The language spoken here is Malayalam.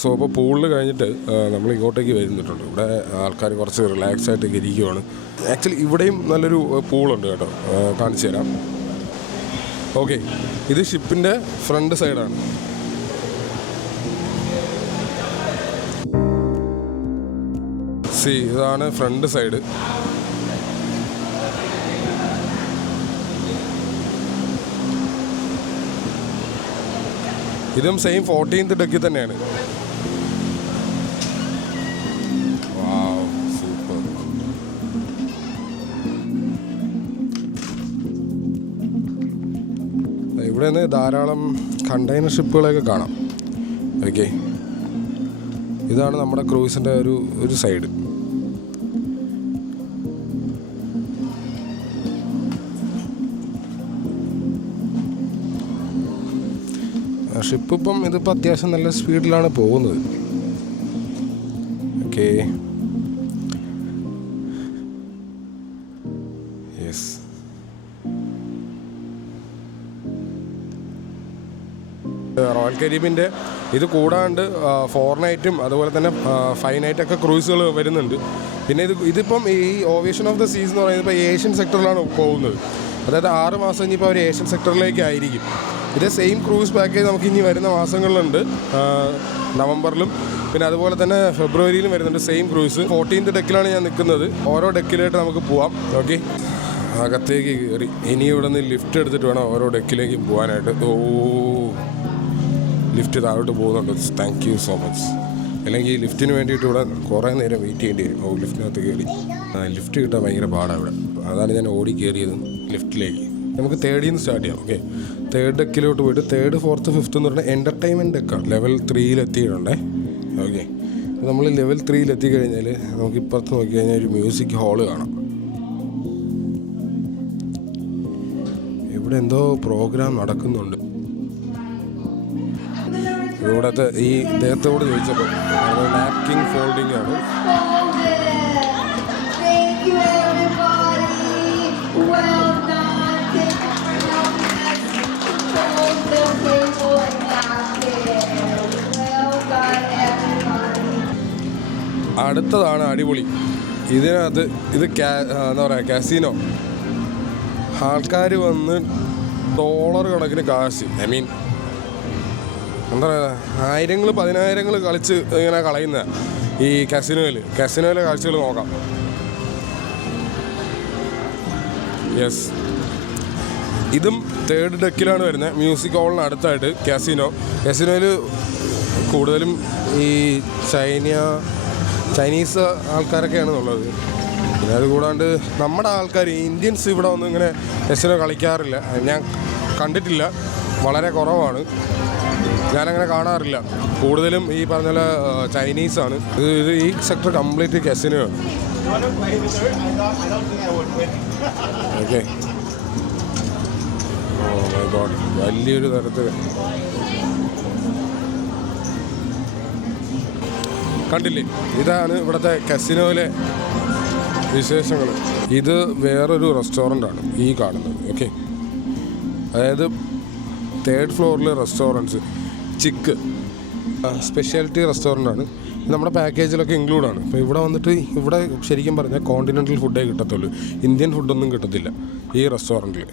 സോ അപ്പോൾ പൂളിൽ കഴിഞ്ഞിട്ട് നമ്മൾ ഇങ്ങോട്ടേക്ക് വരുന്നിട്ടുണ്ട്. ഇവിടെ ആൾക്കാർ കുറച്ച് റിലാക്സ് ആയിട്ടൊക്കെ ഇരിക്കുവാണ്. ആക്ച്വലി ഇവിടെയും നല്ലൊരു പൂളുണ്ട് കേട്ടോ, കാണിച്ചു തരാം. ഓക്കെ, ഇത് ഷിപ്പിൻ്റെ ഫ്രണ്ട് സൈഡാണ്. ഇതാണ് ഫ്രണ്ട് സൈഡ്. ഇതും സെയിം 14th ഡെക്കിൽ തന്നെയാണ്. സൂപ്പർ. ഇവിടെ നിന്ന് ധാരാളം കണ്ടെയ്നർ ഷിപ്പുകളൊക്കെ കാണാം. ഓക്കെ, ഇതാണ് നമ്മുടെ ക്രൂസിൻ്റെ ഒരു സൈഡ്. ഷിപ്പ് ഇപ്പം ഇതിപ്പോൾ അത്യാവശ്യം നല്ല സ്പീഡിലാണ് പോകുന്നത്. Okay, yes. റോയൽ കരീബിൻ്റെ ഇത് കൂടാണ്ട് 4 നൈറ്റും അതുപോലെ തന്നെ 5 നൈറ്റൊക്കെ ക്രൂസുകൾ വരുന്നുണ്ട്. പിന്നെ ഇതിപ്പം ഈ ഓവിയേഷൻ ഓഫ് ദ സീസ് എന്ന് പറയുന്നത് ഇപ്പോൾ ഏഷ്യൻ സെക്ടറിലാണ് പോകുന്നത്. അതായത് 6 മാസം ഇനിയിപ്പോൾ അവർ ഏഷ്യൻ സെക്ടറിലേക്കായിരിക്കും. ഇത് സെയിം ക്രൂസ് പാക്കേജ് നമുക്ക് ഇനി വരുന്ന മാസങ്ങളിലുണ്ട്, നവംബറിലും പിന്നെ അതുപോലെ തന്നെ ഫെബ്രുവരിയിലും വരുന്നുണ്ട് സെയിം ക്രൂസ്. 14th ഡെക്കിലാണ് ഞാൻ നിൽക്കുന്നത്. ഓരോ ഡെക്കിലായിട്ട് നമുക്ക് പോവാം. ഓക്കെ, അകത്തേക്ക് കയറി ഇനി ഇവിടെ നിന്ന് ലിഫ്റ്റ് എടുത്തിട്ട് വേണം ഓരോ ഡെക്കിലേക്കും പോകാനായിട്ട്. ലിഫ്റ്റ് താഴോട്ട് പോകുന്നുണ്ട്. Thank you so much. അല്ലെങ്കിൽ ഈ ലിഫ്റ്റിന് വേണ്ടിയിട്ട് ഇവിടെ കുറേ നേരം വെയിറ്റ് ചെയ്യേണ്ടി വരും. ലിഫ്റ്റിനകത്ത് കയറി ലിഫ്റ്റ് കിട്ടാൻ ഭയങ്കര പാടാണ് ഇവിടെ. അതാണ് ഞാൻ ഓടി കയറിയത് ലിഫ്റ്റിലേക്ക്. നമുക്ക് 3rd നിന്ന് സ്റ്റാർട്ട് ചെയ്യാം. ഓക്കെ, 3rd ഡെക്കിലോട്ട് പോയിട്ട് 3rd, 4th, 5th എന്ന് പറഞ്ഞാൽ എൻ്റർടൈൻമെൻറ്റ് ഡെക്കാണ്. ലെവൽ 3 എത്തിയിട്ടുണ്ടേ. ഓക്കെ, നമ്മൾ ലെവൽ 3 എത്തിക്കഴിഞ്ഞാൽ നമുക്ക് ഇപ്പുറത്ത് നോക്കി കഴിഞ്ഞാൽ ഒരു മ്യൂസിക് ഹാള് കാണാം. ഇവിടെ എന്തോ പ്രോഗ്രാം നടക്കുന്നുണ്ട്. ഇവിടുത്തെ ഈ ദേഹത്തോട് ചോദിച്ചപ്പോൾ നാപ്കിൻ ഫോൾഡിംഗ് ആണ്. അടുത്തതാണ് അടിപൊളി. ഇതിനകത്ത് ഇത് എന്താ പറയുക, കാസിനോ. ആൾക്കാർ വന്ന് ഡോളർ കണക്കിന് കാശ്, ഐ മീൻ എന്താ പറയുക, 1000, 10,000 കളിച്ച് ഇങ്ങനെ കളയുന്ന ഈ കാസിനോയിലെ കാഴ്ചകൾ നോക്കാം. യെസ്, ഇതും 3rd ഡെക്കിലാണ് വരുന്നത്. മ്യൂസിക് ഹാളിന് അടുത്തായിട്ട് കാസിനോയിൽ കൂടുതലും ഈ ചൈനീസ് ആൾക്കാരൊക്കെയാണ് ഉള്ളത്. പിന്നെ അതുകൂടാണ്ട് നമ്മുടെ ആൾക്കാർ ഇന്ത്യൻസ് ഇവിടെ ഒന്നും ഇങ്ങനെ കാസിനോ കളിക്കാറില്ല. ഞാൻ കണ്ടിട്ടില്ല, വളരെ കുറവാണ്. ഞാനങ്ങനെ കാണാറില്ല. കൂടുതലും ഈ പറഞ്ഞ പോലെ ചൈനീസാണ്. ഇത് ഈ സെക്ടർ കംപ്ലീറ്റ് കാസിനോ ആണ്. ഓക്കെ, ഓ മൈ ഗോഡ്, വലിയൊരു തരത്തിൽ കണ്ടില്ലേ. ഇതാണ് ഇവിടുത്തെ കാസിനോയിലെ വിശേഷങ്ങൾ. ഇത് വേറൊരു റെസ്റ്റോറൻ്റാണ് ഈ കാണുന്നത്. ഓക്കെ, അതായത് 3rd ഫ്ലോറിൽ റെസ്റ്റോറൻറ്റ്സ് ചിക്ക് സ്പെഷ്യാലിറ്റി റെസ്റ്റോറൻ്റാണ്. നമ്മുടെ പാക്കേജിലൊക്കെ ഇൻക്ലൂഡാണ്. അപ്പോൾ ഇവിടെ വന്നിട്ട് ഇവിടെ ശരിക്കും പറഞ്ഞാൽ കോണ്ടിനെൻ്റൽ ഫുഡേ കിട്ടത്തുള്ളൂ. ഇന്ത്യൻ ഫുഡൊന്നും കിട്ടത്തില്ല ഈ റെസ്റ്റോറൻറ്റിൽ.